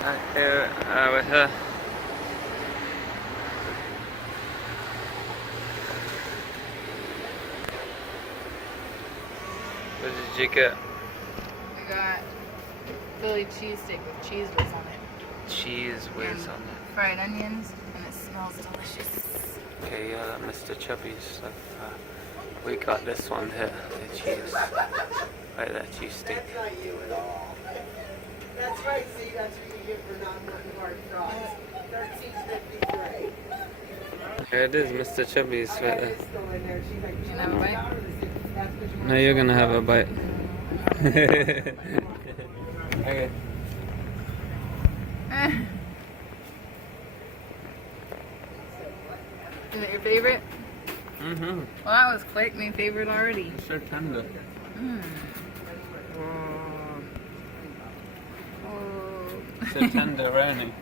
Here with her. What did you get? I got Philly cheesesteak with cheese whiz on it. Cheese whiz on it. Fried onions, and it smells delicious. Okay, yeah, Mr. Chubby's stuff. We got this one here, the cheese. Right there, cheesesteak. That's not you at all. That's right, see, that's what you get for not working hard fries. $13.53. Here it is, Mr. Chubby's right there. Still in there. She's like, Can I have a bite? Now you're gonna have a bite. Okay. Is it your favorite? Mm-hmm. Well, that was quick. My favorite already. It's so tender. Mm. So tender, Ronnie.